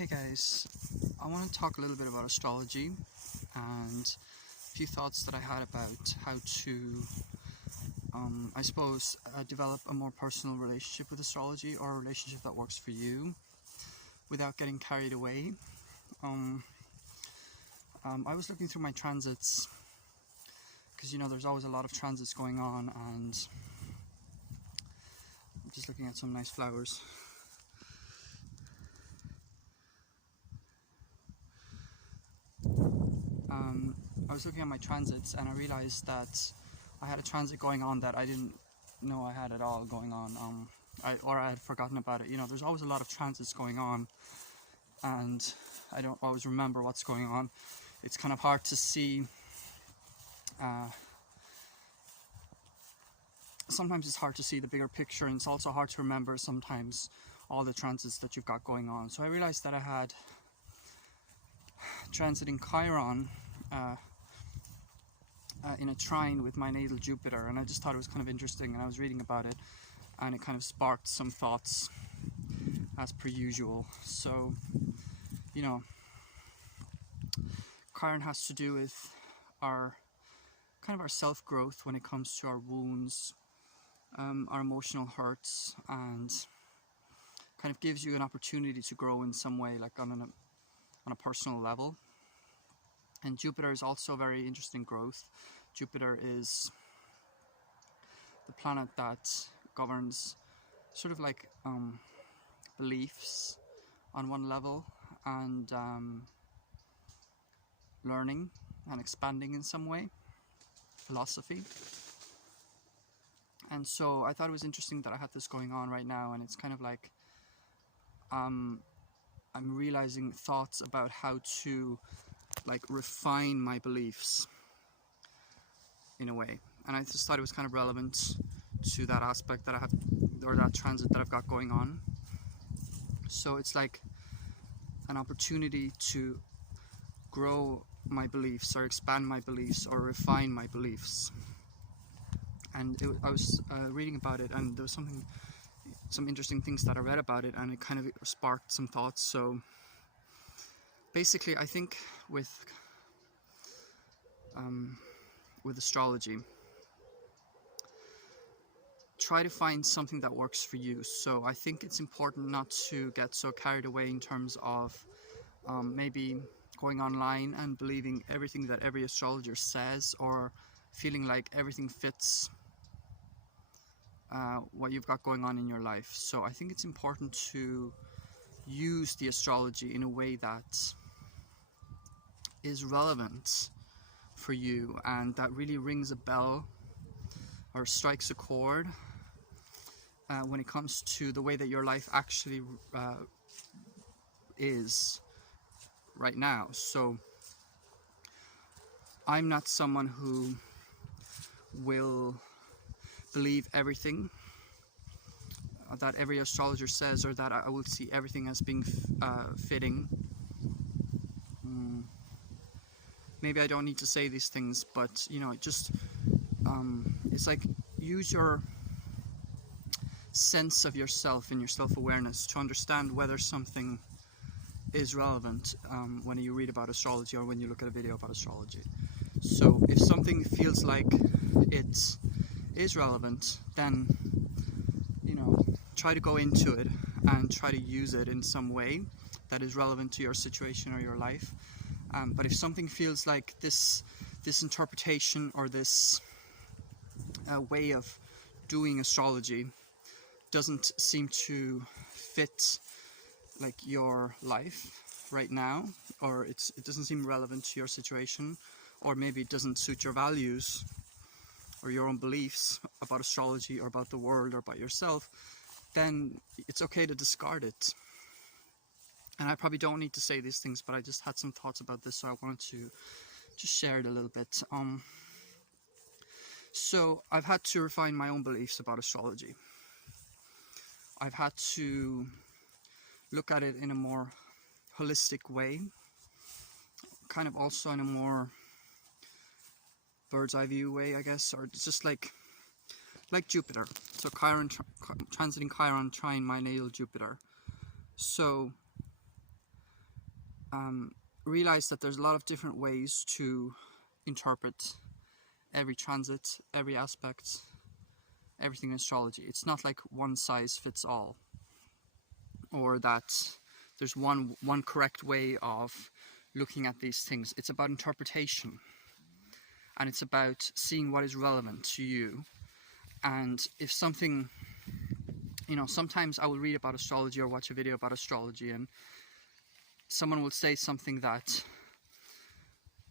Hey guys, I want to talk a little bit about astrology and a few thoughts that I had about how to, develop a more personal relationship with astrology, or a relationship that works for you without getting carried away. I was looking through my transits because there's always a lot of transits going on, and I'm just looking at some nice flowers. I was looking at my transits and I realized that I had a transit going on that I didn't know I had at all going on, or I had forgotten about it. There's always a lot of transits going on and I don't always remember what's going on. It's kind of hard to see. Sometimes it's hard to see the bigger picture, and it's also hard to remember sometimes all the transits that you've got going on. So I realized that I had transiting Chiron in a trine with my natal Jupiter, and I just thought it was kind of interesting, and I was reading about it and it kind of sparked some thoughts as per usual. So Chiron has to do with our self-growth when it comes to our wounds, our emotional hurts, and kind of gives you an opportunity to grow in some way, like on a personal level. And Jupiter is also very interesting growth. Jupiter is the planet that governs sort of like beliefs on one level, and learning and expanding in some way, philosophy. And so I thought it was interesting that I had this going on right now, and it's kind of like I'm realizing thoughts about how to refine my beliefs in a way, and I just thought it was kind of relevant to that aspect that I have, or that transit that I've got going on. So it's like an opportunity to grow my beliefs, or expand my beliefs, or refine my beliefs. And I was reading about it, and there was some interesting things that I read about it, and it kind of sparked some thoughts. So basically, I think with astrology, try to find something that works for you. So I think it's important not to get so carried away in terms of maybe going online and believing everything that every astrologer says, or feeling like everything fits what you've got going on in your life. So I think it's important to use the astrology in a way that is relevant for you, and that really rings a bell or strikes a chord when it comes to the way that your life actually is right now. So I'm not someone who will believe everything that every astrologer says, or that I will see everything as being fitting. Maybe I don't need to say these things, but just it's like, use your sense of yourself and your self-awareness to understand whether something is relevant when you read about astrology, or when you look at a video about astrology. So if something feels like it is relevant, then try to go into it and try to use it in some way that is relevant to your situation or your life. But if something feels like this interpretation, or this way of doing astrology doesn't seem to fit your life right now, or it doesn't seem relevant to your situation, or maybe it doesn't suit your values or your own beliefs about astrology, or about the world, or about yourself, then it's okay to discard it. And I probably don't need to say these things, but I just had some thoughts about this, so I wanted to just share it a little bit. So I've had to refine my own beliefs about astrology. I've had to look at it in a more holistic way, kind of also in a more bird's eye view way, I guess, or it's just like Jupiter. So Chiron, transiting Chiron, trine my natal Jupiter. So realize that there's a lot of different ways to interpret every transit, every aspect, everything in astrology. It's not like one size fits all, or that there's one correct way of looking at these things. It's about interpretation, and it's about seeing what is relevant to you. And if something, you know, sometimes I will read about astrology or watch a video about astrology, and someone will say something that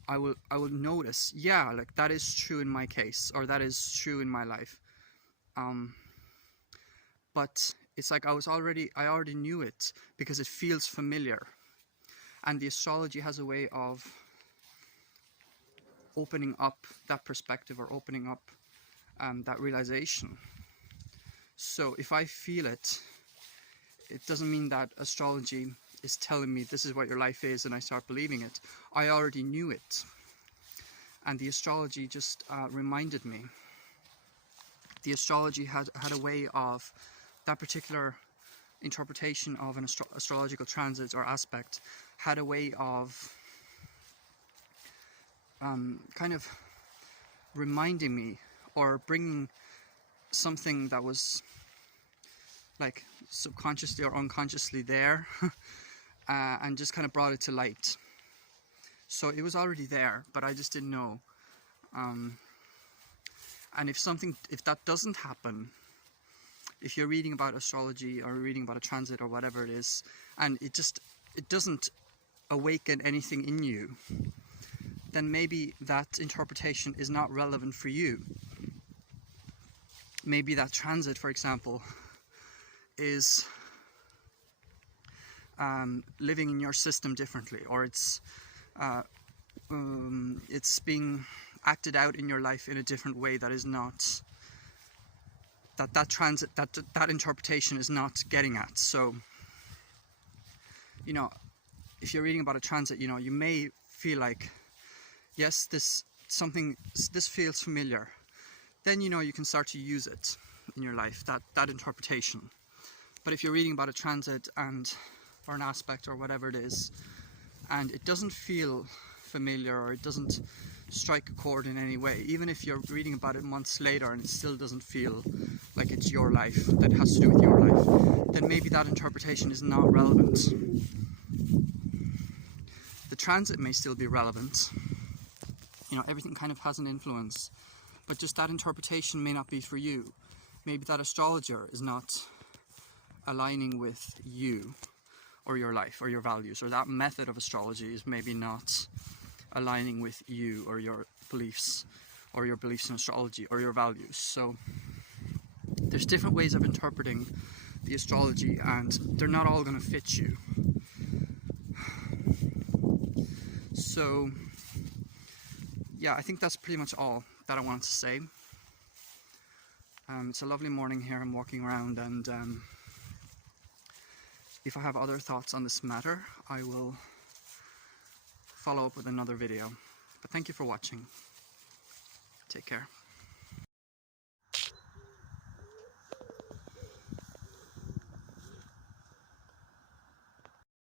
I will notice, yeah, like that is true in my case, or that is true in my life. But it's like I already knew it because it feels familiar. And the astrology has a way of opening up that perspective, or opening up that realization. So if I feel it, it doesn't mean that astrology is telling me this is what your life is and I start believing it. I already knew it. And the astrology just reminded me. The astrology had a way of, that particular interpretation of an astrological transit or aspect had a way of kind of reminding me, or bringing something that was like subconsciously or unconsciously there and just kind of brought it to light. So it was already there, but I just didn't know. And if that doesn't happen, if you're reading about astrology or reading about a transit or whatever it is, and it doesn't awaken anything in you, then maybe that interpretation is not relevant for you. Maybe that transit, for example, is living in your system differently, or it's being acted out in your life in a different way that is not, that interpretation is not getting at. So, you know, if you're reading about a transit, you know, you may feel like, yes, this feels familiar. Then, you know, you can start to use it in your life, that interpretation. But if you're reading about a transit or an aspect or whatever it is, and it doesn't feel familiar, or it doesn't strike a chord in any way, even if you're reading about it months later and it still doesn't feel like it's your life, that has to do with your life, then maybe that interpretation is not relevant. The transit may still be relevant. You know, everything kind of has an influence, but just that interpretation may not be for you. Maybe that astrologer is not aligning with you or your life or your values, or that method of astrology is maybe not aligning with you or your beliefs in astrology or your values. So there's different ways of interpreting the astrology, and they're not all going to fit you. So yeah, I think that's pretty much all that I wanted to say. It's a lovely morning here. I'm walking around, and if I have other thoughts on this matter, I will follow up with another video. But thank you for watching. Take care.